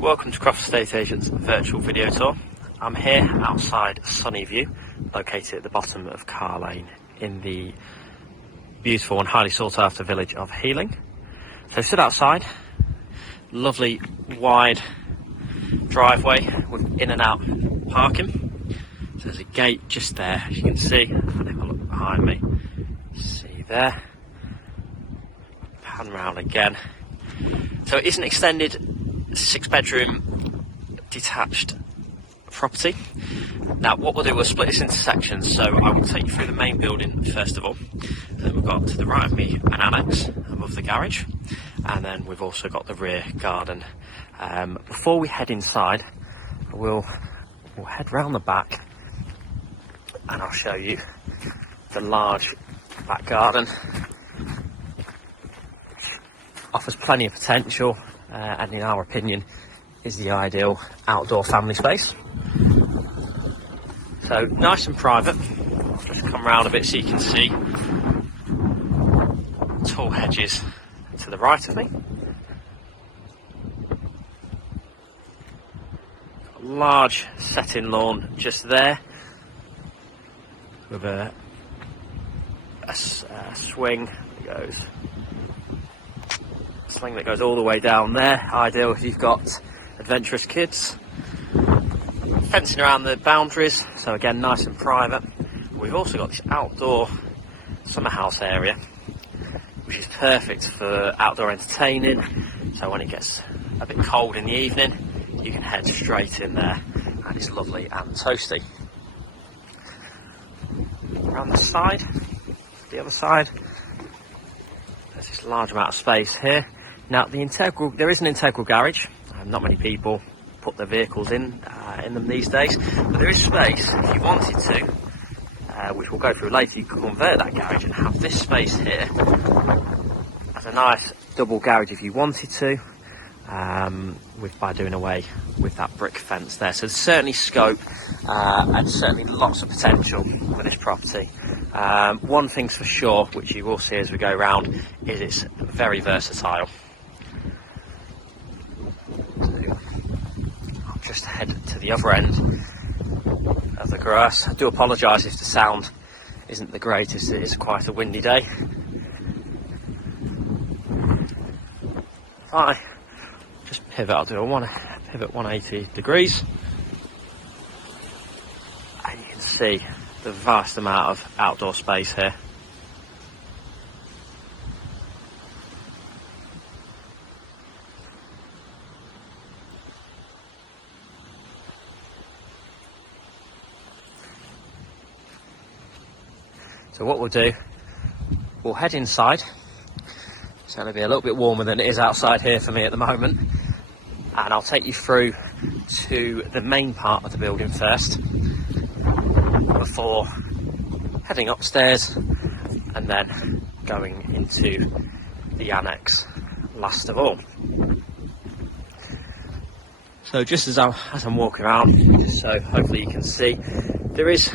Welcome to Crofts Estate Agents virtual video tour. I'm here outside Sunnyview, located at the bottom of Carr Lane in the beautiful and highly sought after village of Healing. So stood outside, lovely wide driveway with in and out parking. So there's a gate just there, as you can see. And if I look behind me, see there. Pan round again. So it is an extended 6-bedroom detached property. Now what we'll do, we'll split this into sections. So I will take you through the main building first of all. Then we've got to the right of me an annex above the garage, and then we've also got the rear garden. Before we head inside, we'll head round the back and I'll show you the large back garden. Offers plenty of potential, and in our opinion is the ideal outdoor family space. So nice and private. I'll just come round a bit so you can see tall hedges to the right of me. Large set-in lawn just there with a swing that goes all the way down there. Ideal if you've got adventurous kids. Fencing around the boundaries, so again nice and private. We've also got this outdoor summerhouse area, which is perfect for outdoor entertaining. So when it gets a bit cold in the evening, you can head straight in there and it's lovely and toasty. Around the side, the other side, there's this large amount of space here. Now there is an integral garage. Not many people put their vehicles in them these days, but there is space if you wanted to, which we'll go through later. You can convert that garage and have this space here as a nice double garage if you wanted to, by doing away with that brick fence there. So there's certainly scope and certainly lots of potential with this property. One thing's for sure, which you will see as we go around, is it's very versatile. Just head to the other end of the grass. I do apologise if the sound isn't the greatest, it is quite a windy day. If I just pivot, I'll do a pivot 180 degrees, and you can see the vast amount of outdoor space here. So what we'll do, we'll head inside. It's going to be a little bit warmer than it is outside here for me at the moment. And I'll take you through to the main part of the building first, before heading upstairs and then going into the annex last of all. So just as I'm walking around, so hopefully you can see, there is,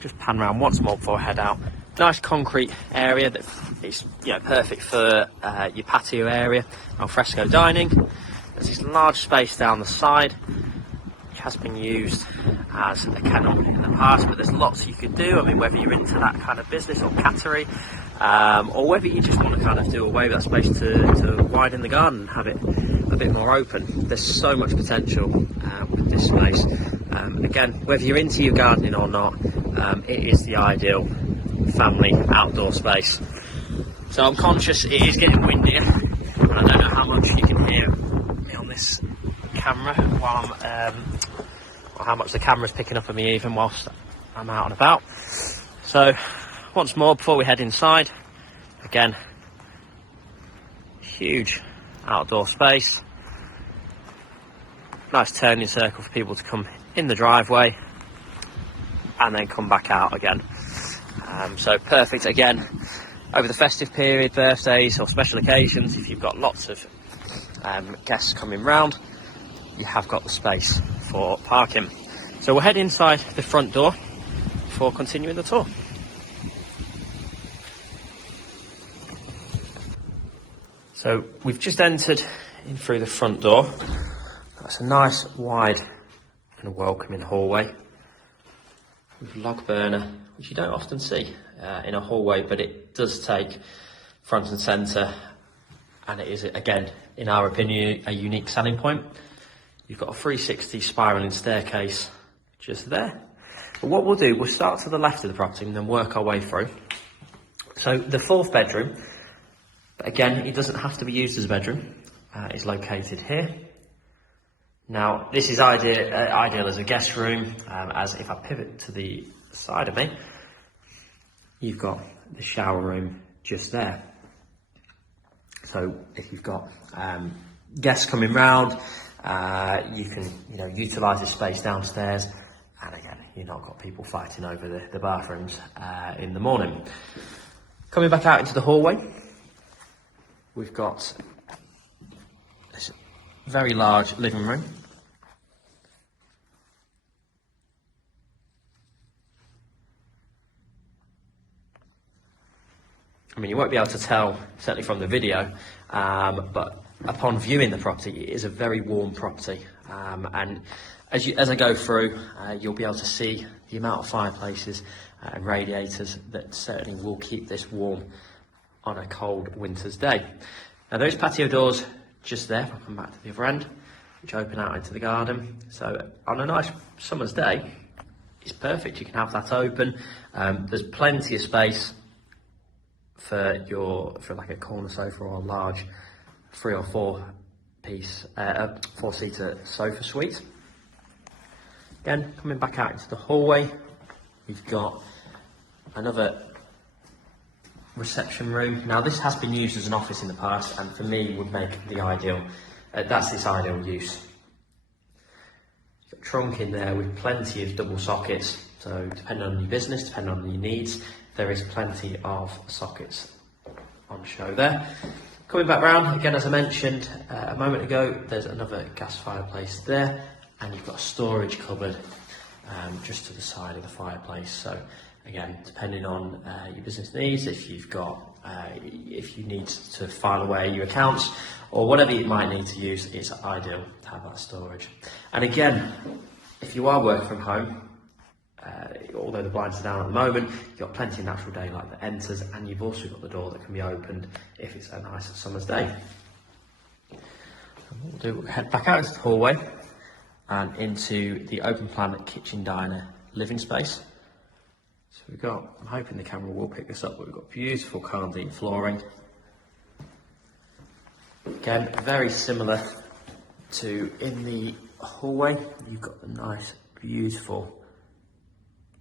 just pan around once more before I head out, nice concrete area that is perfect for your patio area, al fresco dining. There's this large space down the side which has been used as a kennel in the past, but there's lots you could do. I mean, whether you're into that kind of business or cattery, or whether you just want to kind of do away with that space to widen the garden and have it a bit more open. There's so much potential with this space. Again, whether you're into your gardening or not, it is the ideal family outdoor space. So I'm conscious it is getting windier, and I don't know how much you can hear me on this camera while or how much the camera's picking up of me even whilst I'm out and about. So once more before we head inside, again, huge outdoor space, nice turning circle for people to come in the driveway and then come back out again. So perfect again over the festive period, birthdays or special occasions. If you've got lots of guests coming round, you have got the space for parking. So we'll head inside the front door before continuing the tour. So we've just entered in through the front door. It's a nice, wide and welcoming hallway with log burner, which you don't often see in a hallway, but it does take front and centre, and it is, again, in our opinion, a unique selling point. You've got a 360 spiralling staircase just there. But what we'll do, we'll start to the left of the property and then work our way through. So the fourth bedroom, but again, it doesn't have to be used as a bedroom, is located here. Now, this is ideal as a guest room, as if I pivot to the side of me, you've got the shower room just there. So if you've got guests coming round, you can utilise the space downstairs, and again, you've not got people fighting over the bathrooms in the morning. Coming back out into the hallway, we've got this very large living room. I mean, you won't be able to tell, certainly from the video, but upon viewing the property, it is a very warm property. And as I go through, you'll be able to see the amount of fireplaces and radiators that certainly will keep this warm on a cold winter's day. Now, there is patio doors just there, if I come back to the other end, which open out into the garden. So on a nice summer's day, it's perfect. You can have that open. There's plenty of space for like a corner sofa or a large 3 or 4 piece, 4-seater sofa suite. Again, coming back out into the hallway, we've got another reception room. Now, this has been used as an office in the past, and for me would make the ideal, that's its ideal use. You've got a trunk in there with plenty of double sockets, so depending on your business, depending on your needs, there is plenty of sockets on show there. Coming back round, again, as I mentioned a moment ago, there's another gas fireplace there, and you've got a storage cupboard just to the side of the fireplace. So again, depending on your business needs, if you need to file away your accounts or whatever you might need to use, it's ideal to have that storage. And again, if you are working from home, although the blinds are down at the moment, you've got plenty of natural daylight that enters, and you've also got the door that can be opened if it's a nice summer's day. And what we'll do, we'll head back out into the hallway and into the open plan kitchen diner living space. So we've got, I'm hoping the camera will pick this up, but we've got beautiful Carr flooring. Again, very similar to in the hallway, you've got the nice, beautiful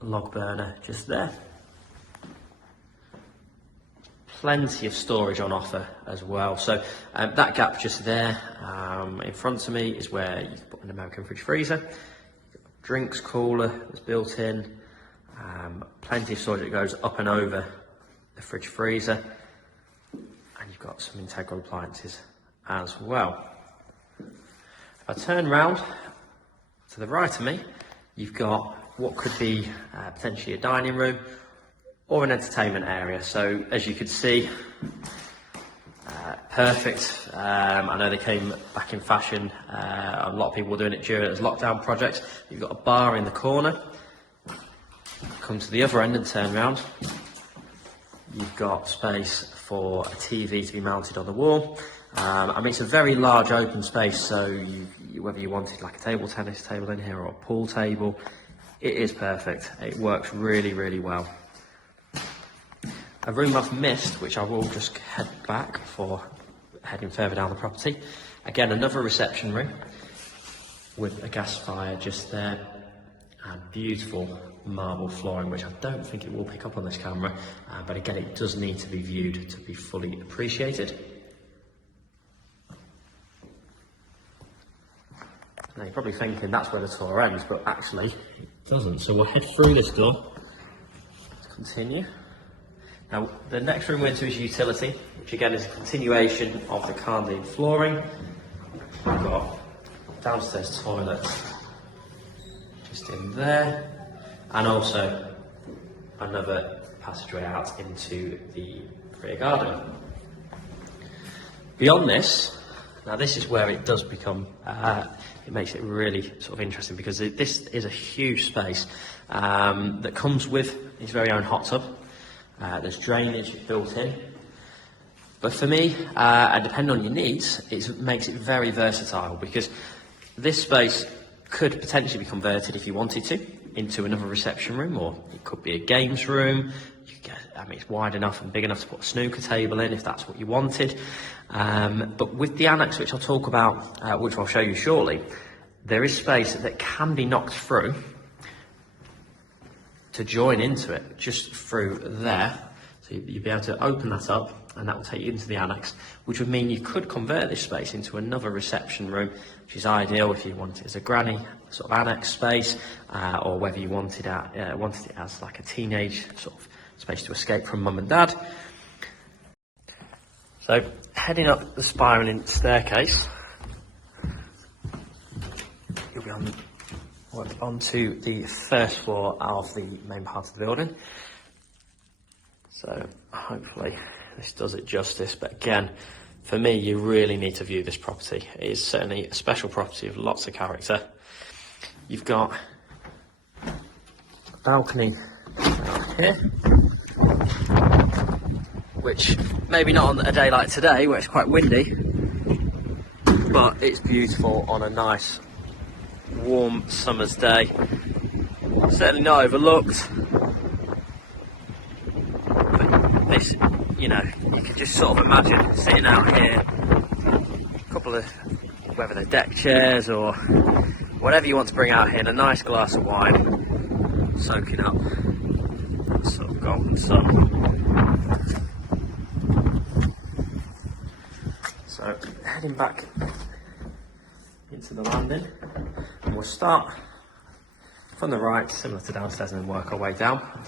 log burner just there. Plenty of storage on offer as well. So that gap just there in front of me is where you can put an American fridge freezer. Drinks cooler that's built in. Plenty of storage that goes up and over the fridge freezer. And you've got some integral appliances as well. If I turn round to the right of me, you've got what could be potentially a dining room or an entertainment area. So as you can see, perfect. I know they came back in fashion. A lot of people were doing it during as lockdown projects. You've got a bar in the corner. Come to the other end and turn around. You've got space for a TV to be mounted on the wall. I mean, it's a very large open space, so whether you wanted like a table tennis table in here or a pool table, it is perfect. It works really, really well. A room I've missed, which I will just head back for heading further down the property. Again, another reception room with a gas fire just there, and beautiful marble flooring, which I don't think it will pick up on this camera, but again, it does need to be viewed to be fully appreciated. Now you're probably thinking that's where the tour ends, but actually it doesn't. So we'll head through this door to continue. Now the next room we're into is utility, which again is a continuation of the Carr flooring. We've got downstairs toilet just in there, and also another passageway out into the rear garden. Beyond this, Now this is where it does become, it makes it really sort of interesting, because this is a huge space that comes with its very own hot tub. There's drainage built in. But for me, and depending on your needs, it makes it very versatile, because this space could potentially be converted, if you wanted to, into another reception room, or it could be a games room. I mean, it's wide enough and big enough to put a snooker table in if that's what you wanted. But with the annex, which I'll talk about, which I'll show you shortly, there is space that can be knocked through to join into it, just through there. So you'll be able to open that up, and that will take you into the annex, which would mean you could convert this space into another reception room, which is ideal if you want it as a granny sort of annex space, or whether you wanted it as like a teenage sort of space to escape from mum and dad. So heading up the spiralling staircase, you'll be onto the first floor of the main part of the building. So hopefully this does it justice, but again, for me, you really need to view this property. It is certainly a special property of lots of character. You've got a balcony out here, which maybe not on a day like today where it's quite windy, but it's beautiful on a nice warm summer's day. Certainly not overlooked. But this, you know, you can just sort of imagine sitting out here, a couple of, whether they're deck chairs or whatever you want to bring out here, and a nice glass of wine, soaking up that sort of golden sun. So heading back into the landing, and we'll start from the right, similar to downstairs, and then work our way down.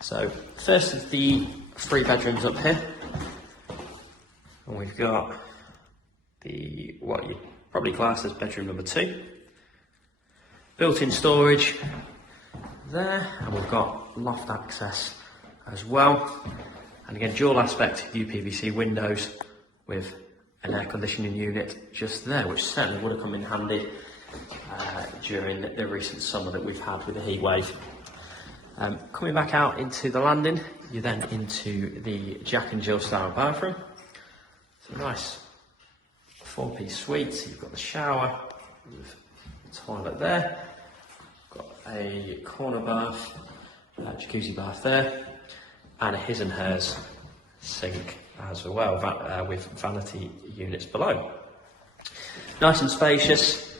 So first of the 3 bedrooms up here, and we've got the, what you probably class as bedroom number 2. Built-in storage there, and we've got loft access as well. And again, dual aspect UPVC windows with an air conditioning unit just there, which certainly would have come in handy during the recent summer that we've had with the heat wave. Coming back out into the landing, you're then into the Jack and Jill style bathroom. So nice 4-piece suite. So you've got the shower with the toilet there. Got a corner bath, jacuzzi bath there, and a his and hers sink as well, with vanity units below. Nice and spacious,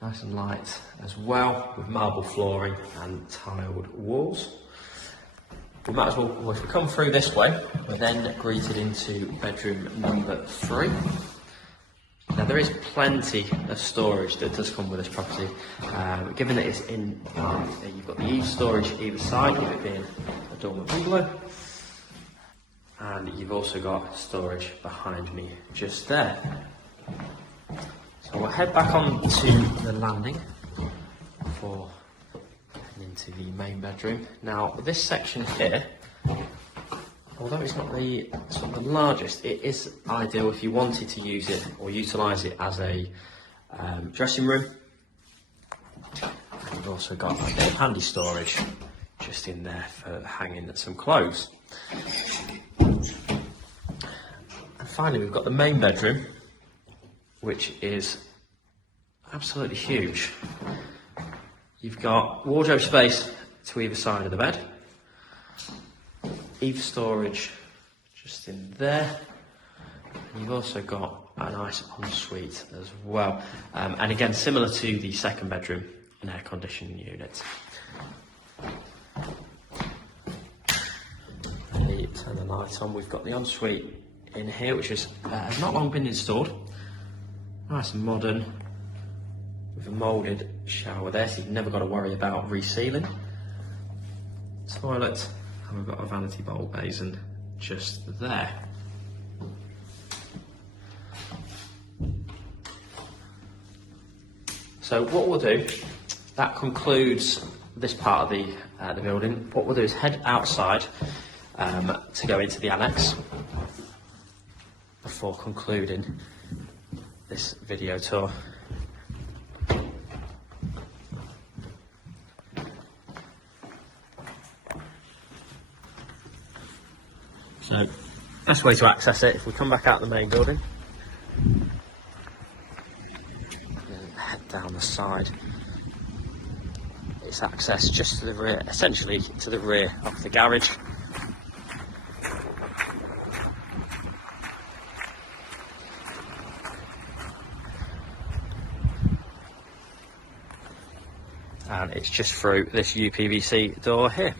nice and light as well, with marble flooring and tiled walls. We might as well, if we come through this way, we're then greeted into bedroom number 3. Now there is plenty of storage that does come with this property, given that it's in, you've got the eave storage either side, with it being a dormer bungalow, and you've also got storage behind me just there. So we'll head back on to the landing for heading into the main bedroom. Now this section here, although it's not the sort of the largest, it is ideal if you wanted to use it or utilise it as a dressing room. And you've also got a bit of handy storage just in there for hanging some clothes. And finally, we've got the main bedroom, which is absolutely huge. You've got wardrobe space to either side of the bed, eave storage just in there, and you've also got a nice ensuite as well, and again similar to the second bedroom, an air conditioning unit. Turn the light on. We've got the ensuite in here, which has not long been installed. Nice and modern, with a moulded shower there, so you've never got to worry about resealing. Toilet, and we've got a vanity bowl basin just there. So what we'll do, that concludes this part of the building. What we'll do is head outside to go into the annex before concluding this video tour. So, best way to access it, if we come back out the main building, and head down the side, it's access just to the rear, essentially to the rear of the garage. And it's just through this UPVC door here.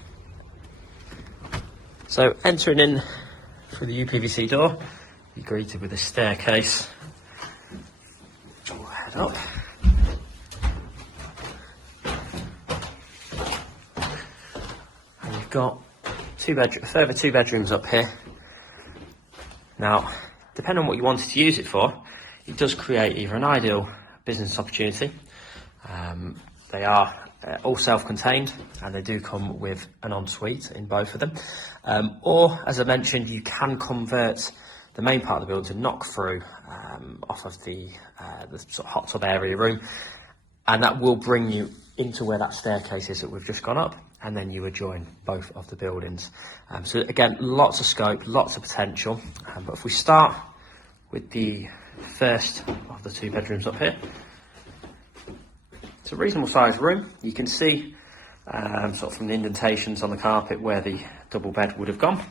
So entering in through the UPVC door, you're greeted with a staircase. We'll head up. And you've got further two bedrooms up here. Now, depending on what you wanted to use it for, it does create either an ideal business opportunity. They are all self-contained, and they do come with an ensuite in both of them. Or, as I mentioned, you can convert the main part of the building to knock through off of the sort of hot tub area room, and that will bring you into where that staircase is that we've just gone up, and then you would join both of the buildings. So again, lots of scope, lots of potential. But if we start with the first of the two bedrooms up here, it's a reasonable sized room. You can see sort of from the indentations on the carpet where the double bed would have gone.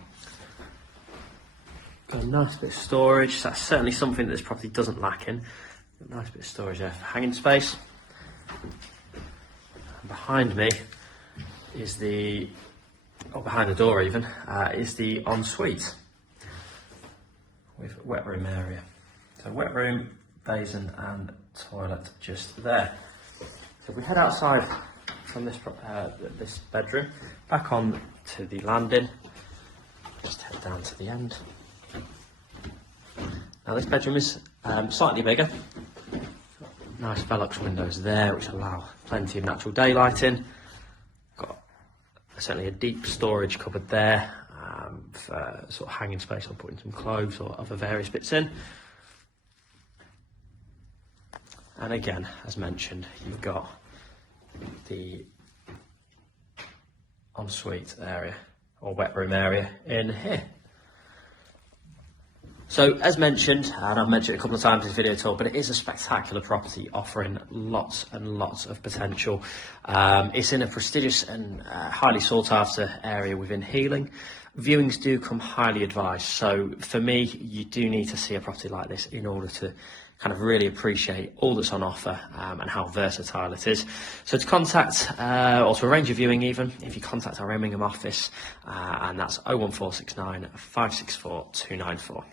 Got a nice bit of storage. That's certainly something that this property doesn't lack in. A nice bit of storage there for hanging space. And behind me is behind the door even, is the ensuite with wet room area. So wet room, basin and toilet just there. So if we head outside from this bedroom, back on to the landing, just head down to the end. Now this bedroom is slightly bigger. Nice Velux windows there, which allow plenty of natural daylight in. Got certainly a deep storage cupboard there for sort of hanging space or putting some clothes or other various bits in. And again, as mentioned, you've got the ensuite area or wet room area in here. So as mentioned, and I've mentioned it a couple of times in this video tour, but it is a spectacular property offering lots and lots of potential. It's in a prestigious and highly sought after area within Healing. Viewings do come highly advised. So for me, you do need to see a property like this in order to kind of really appreciate all that's on offer and how versatile it is. So to contact or to arrange a viewing even, if you contact our Immingham office, and that's 01469 564 294.